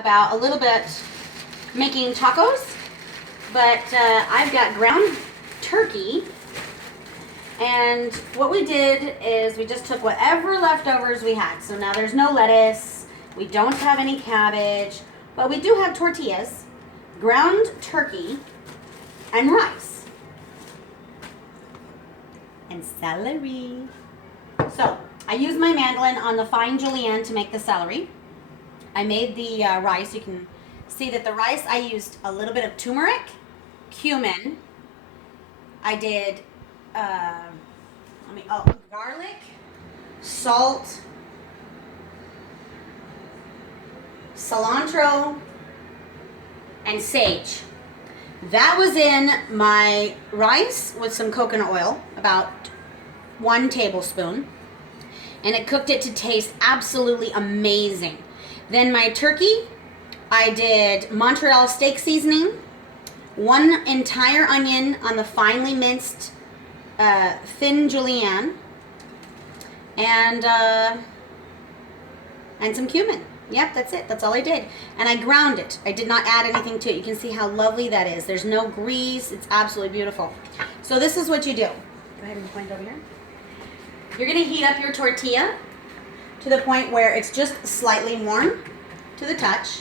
about a little bit making tacos, but I've got ground turkey. And what we did is we just took whatever leftovers we had. So now there's no lettuce, we don't have any cabbage, but we do have tortillas, ground turkey, and rice. And celery. So I used my mandolin on the fine julienne to make the celery. I made the rice. You can see that the rice, I used a little bit of turmeric, cumin. I did garlic, salt, cilantro, and sage. That was in my rice with some coconut oil, about 1 tablespoon, and it cooked it to taste absolutely amazing. Then my turkey, I did Montreal steak seasoning, 1 entire onion on the finely minced thin julienne, and some cumin. Yep, that's it. That's all I did. And I ground it. I did not add anything to it. You can see how lovely that is. There's no grease. It's absolutely beautiful. So this is what you do. Go ahead and point over here. You're going to heat up your tortilla to the point where it's just slightly warm to the touch.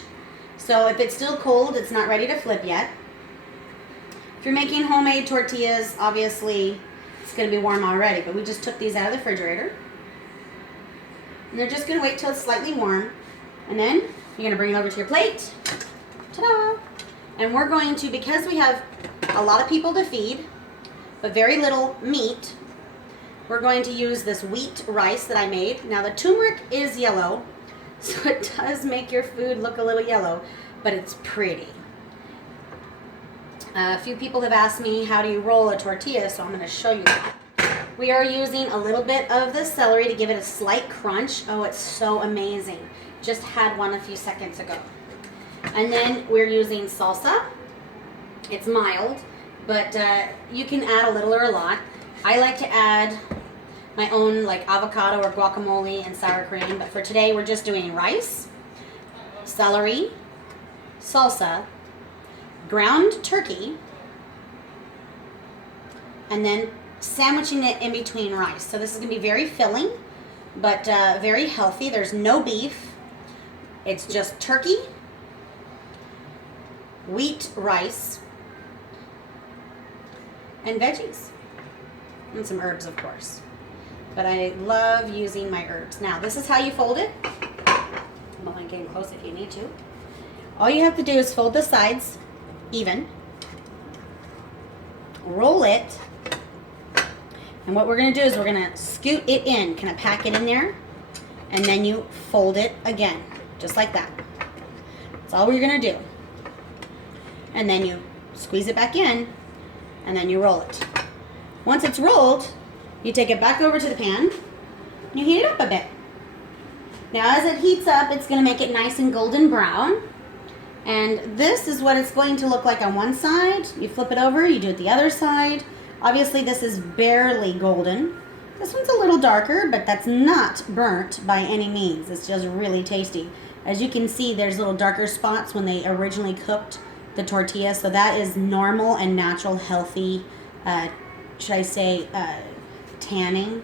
So if it's still cold, it's not ready to flip yet. If you're making homemade tortillas, obviously it's going to be warm already, but we just took these out of the refrigerator. And they're just going to wait till it's slightly warm. And then you're going to bring it over to your plate. Ta-da! And we're going to, because we have a lot of people to feed, but very little meat, we're going to use this wheat rice that I made. Now the turmeric is yellow, so it does make your food look a little yellow, but it's pretty. A few people have asked me, how do you roll a tortilla? So I'm going to show you that. We are using a little bit of the celery to give it a slight crunch. Oh, it's so amazing. Just had one a few seconds ago. And then we're using salsa. It's mild, but you can add a little or a lot. I like to add my own like avocado or guacamole and sour cream, but for today we're just doing rice, celery, salsa, ground turkey, and then sandwiching it in between rice. So this is going to be very filling, but very healthy. There's no beef. It's just turkey, wheat rice, and veggies. And some herbs, of course. But I love using my herbs. Now, this is how you fold it. I'm going to get close if you need to. All you have to do is fold the sides even. Roll it. And what we're going to do is we're going to scoot it in, kind of pack it in there. And then you fold it again, just like that. That's all we're going to do. And then you squeeze it back in, and then you roll it. Once it's rolled, you take it back over to the pan, and you heat it up a bit. Now as it heats up, it's going to make it nice and golden brown. And this is what it's going to look like on one side. You flip it over, you do it the other side. Obviously this is barely golden. This one's a little darker, but that's not burnt by any means. It's just really tasty. As you can see, there's little darker spots when they originally cooked the tortilla. So that is normal and natural, healthy, should I say, tanning.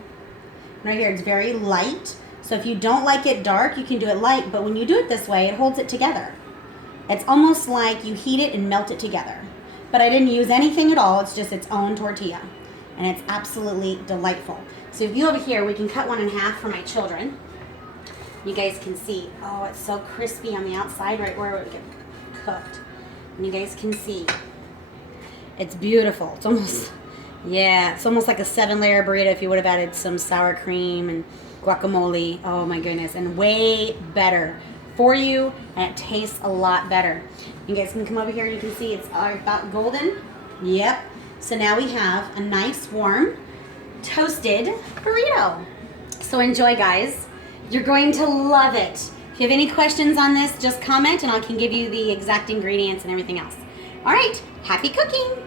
Right here, it's very light. So if you don't like it dark, you can do it light. But when you do it this way, it holds it together. It's almost like you heat it and melt it together. But I didn't use anything at all. It's just its own tortilla. And it's absolutely delightful. So if you over here, we can cut one in half for my children. You guys can see, oh, it's so crispy on the outside right where it get cooked. And you guys can see, it's beautiful. It's almost, yeah, it's almost like a 7-layer burrito if you would have added some sour cream and guacamole. Oh my goodness, and way better for you, and it tastes a lot better. You guys can come over here and you can see it's about golden. Yep. So now we have a nice warm toasted burrito. So enjoy, guys. You're going to love it. If you have any questions on this, just comment and I can give you the exact ingredients and everything else. All right, happy cooking.